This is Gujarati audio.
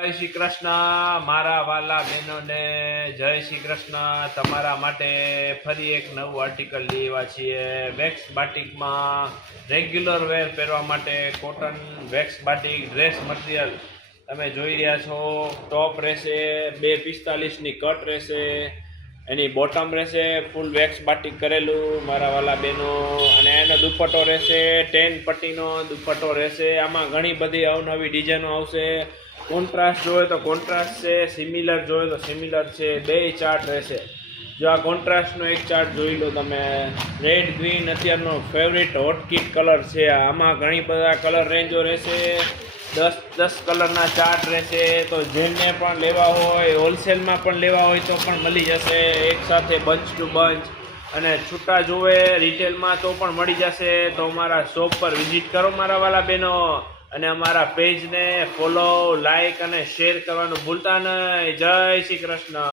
જય શ્રી કૃષ્ણ મારા વાલા બહેનોને જય શ્રી કૃષ્ણ। તમારા માટે ફરી એક નવું આર્ટિકલ લેવા છીએ। વેક્સ બાટિકમાં રેગ્યુલર વેર પહેરવા માટે cotton wax batik dress material તમે જોઈ રહ્યા છો। ટોપ રહેશે 245ની કટ રહેશે, એની બોટમ રહેશે ફૂલ વેક્સ બાટિક કરેલું મારા વાલા બહેનો, અને એનો દુપટ્ટો રહેશે 10 પટ્ટીનો દુપટ્ટો રહેશે। આમાં ઘણી બધી અવનવી ડિઝાઇનો આવશે। કોન્ટ્રાસ્ટ જોઈએ તો કોન્ટ્રાસ્ટ છે, સિમિલર જોઈએ તો સિમિલર છે, બે ચાર્ટ રહેશે। જો આ કોન્ટ્રાસ્ટનો એક ચાર્ટ જોઈ લો તમે, રેડ ગ્રીન અત્યારનો ફેવરિટ હોટ કિટ કલર છે। આમાં ઘણી બધા કલર રેન્જો રહેશે, 10 કલરના ચાર્ટ રહેશે। તો જેને પણ લેવા હોય, હોલસેલમાં પણ લેવા હોય તો પણ મળી જશે એક સાથે બંચ ટુ બંચ, અને છૂટા જોવે રિટેલમાં તો પણ મળી જશે। તો અમારા શોપ પર વિઝિટ કરો મારા વાલા બહેનો, અને અમારા પેજને ફોલો, લાઈક અને શેર કરવાનું ભૂલતા નહીં। જય શ્રી કૃષ્ણ।